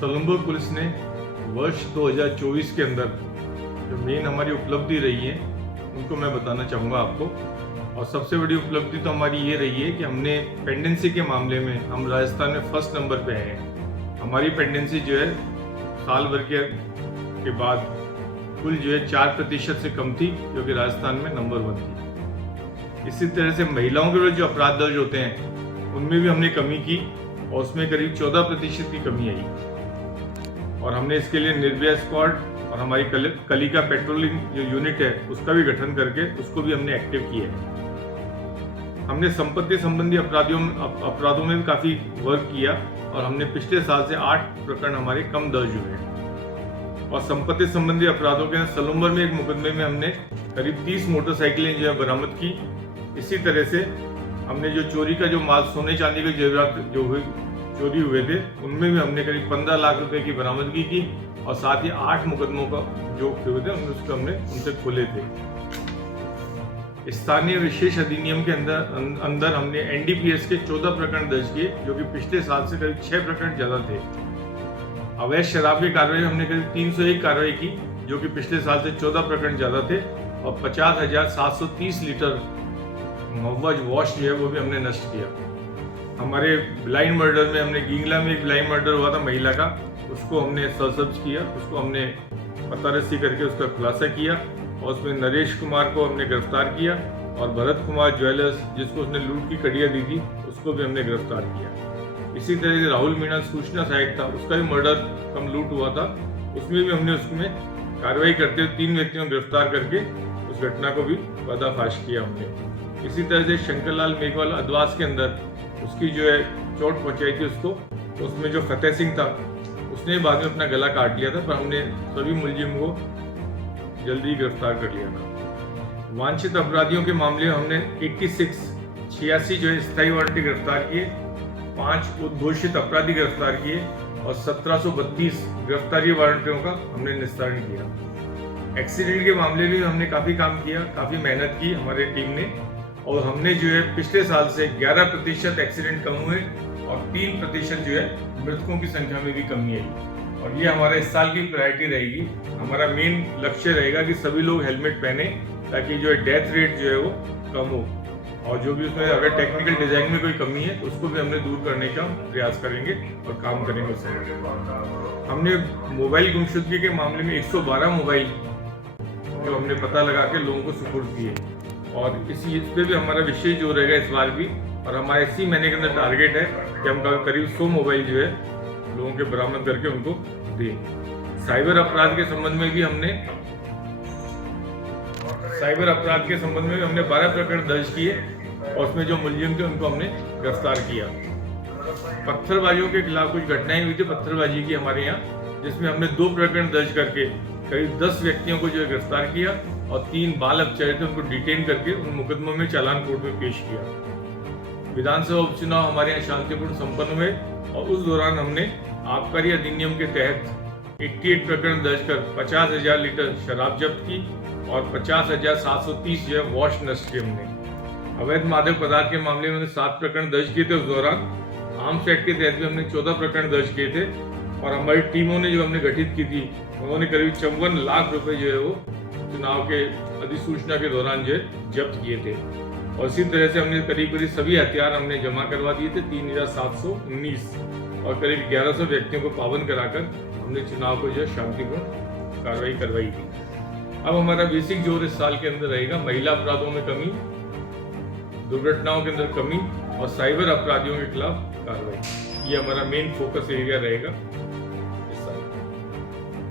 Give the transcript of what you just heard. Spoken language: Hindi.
सलूम्बर पुलिस ने वर्ष 2024 के अंदर जो मेन हमारी उपलब्धि रही है उनको मैं बताना चाहूँगा आपको। और सबसे बड़ी उपलब्धि तो हमारी ये रही है कि हमने पेंडेंसी के मामले में हम राजस्थान में फर्स्ट नंबर पे आए हैं। हमारी पेंडेंसी जो है साल भर के बाद कुल जो है 4% से कम थी, जो कि राजस्थान में नंबर 1 थी। इसी तरह से महिलाओं के विरुद्ध जो अपराध दर्ज होते हैं उनमें भी हमने कमी की और उसमें करीब 14% की कमी आई। और हमने इसके लिए निर्भया स्क्वाड और हमारी कलिका पेट्रोलिंग जो यूनिट है उसका भी गठन करके उसको भी हमने एक्टिव किया है। हमने संपत्ति संबंधी अपराधों में भी काफ़ी वर्क किया और हमने पिछले साल से 8 प्रकरण हमारे कम दर्ज हुए हैं। और संपत्ति संबंधी अपराधों के सलूम्बर में एक मुकदमे में हमने करीब 30 मोटरसाइकिलें जो है बरामद की। इसी तरह से हमने जो चोरी का जो माल, सोने चांदी के जेवरात जो चोरी हुए थे उनमें भी हमने करीब 15 लाख रुपए की बरामदगी की और साथ ही 8 मुकदमों का जो हुए थे उसको हमने उनसे खोले थे। स्थानीय विशेष अधिनियम के अंदर हमने एनडीपीएस के 14 प्रकरण दर्ज किए, जो कि पिछले साल से करीब 6 प्रकरण ज्यादा थे। अवैध शराब की कार्रवाई हमने करीब 301 कार्रवाई की, जो कि पिछले साल से 14 प्रकरण ज्यादा थे। और 50,730 लीटर महुआ वॉश जो है वो भी हमने नष्ट किया। हमारे ब्लाइंड मर्डर में हमने गींगला में एक ब्लाइंड मर्डर हुआ था महिला का, उसको हमने सर्च किया, उसको हमने पता रस्सी करके उसका खुलासा किया और उसमें नरेश कुमार को हमने गिरफ्तार किया और भरत कुमार ज्वेलर्स जिसको उसने लूट की कड़ियाँ दी थी उसको भी हमने गिरफ्तार किया। इसी तरह से राहुल मीणा सूचना सहायक था, उसका भी मर्डर कम लूट हुआ था, उसमें भी हमने उसमें कार्रवाई करते हुए 3 व्यक्तियों को गिरफ्तार करके उस घटना को भी पर्दाफाश किया हमने। इसी तरह से शंकरलाल मेघवाल अदवास के अंदर उसकी जो है चोट पहुंचाई थी उसको, तो उसमें जो फतेह सिंह था उसने बाद में अपना गला काट लिया था, पर हमने सभी मुलजिम को जल्दी गिरफ्तार कर लिया था। वांछित अपराधियों के मामले में हमने 86 जो है स्थायी वारंटी गिरफ्तार किए, 5 उद्घोषित अपराधी गिरफ्तार किए और 1732 गिरफ्तारी वारंटियों का हमने निस्तारण किया। एक्सीडेंट के मामले में हमने काफ़ी काम किया, काफ़ी मेहनत की हमारे टीम ने, और हमने जो है पिछले साल से 11% एक्सीडेंट कम हुए और 3% जो है मृतकों की संख्या में भी कमी आई। और ये हमारा इस साल की प्रायोरिटी रहेगी। हमारा मेन लक्ष्य रहेगा कि सभी लोग हेलमेट पहने ताकि जो है डेथ रेट जो है वो कम हो, और जो भी उसमें अगर टेक्निकल डिजाइन में कोई कमी है तो उसको भी हमने दूर करने का प्रयास करेंगे और काम करेंगे उससे। हमने मोबाइल गुमशुदगी के मामले में 112 मोबाइल जो हमने पता लगा के लोगों को सुपुर्द किए, और इस पे भी हमारा विशेष जोर रहेगा इस बार भी। और हमारे इसी महीने के अंदर टारगेट है कि हम करीब 100 मोबाइल जो है लोगों के बरामद करके उनको दें। साइबर अपराध के संबंध में भी हमने 12 प्रकरण दर्ज किए और उसमें जो मुलजिम थे उनको हमने गिरफ्तार किया। पत्थरबाजियों के खिलाफ कुछ घटनाएं हुई थी पत्थरबाजी की हमारे यहाँ, जिसमें हमने 2 प्रकरण दर्ज करके करीब 10 व्यक्तियों को जो है गिरफ्तार किया और 3 बाल अपचारी थे उनको डिटेन करके उन मुकदमों में चालान कोर्ट में पेश किया। विधानसभा उपचुनाव हमारे यहाँ शांतिपूर्ण संपन्न हुए और उस दौरान हमने आबकारी अधिनियम के तहत 88 प्रकरण दर्ज कर 50,000 लीटर शराब जब्त की और 50,730 जो है वॉश नष्ट किए हमने। अवैध मादक पदार्थ के मामले में 7 प्रकरण दर्ज किए थे उस दौरान। आर्म्स एक्ट के तहत भी हमने 14 प्रकरण दर्ज किए थे और हमारी टीमों ने जो हमने गठित की थी उन्होंने करीब 54 लाख रुपए जो है वो चुनाव के अधिसूचना के दौरान जो है जब्त किए थे। और इसी तरह से हमने करीब सभी हथियार हमने जमा करवा दिए थे 3,719 और करीब 1100 व्यक्तियों को पाबंद कराकर हमने चुनाव को जो है शांतिपूर्ण कार्रवाई करवाई थी। अब हमारा बेसिक जोर इस साल के अंदर रहेगा महिला अपराधों में कमी, दुर्घटनाओं के अंदर कमी और साइबर अपराधियों के खिलाफ कार्रवाई। ये हमारा मेन फोकस एरिया रहेगा।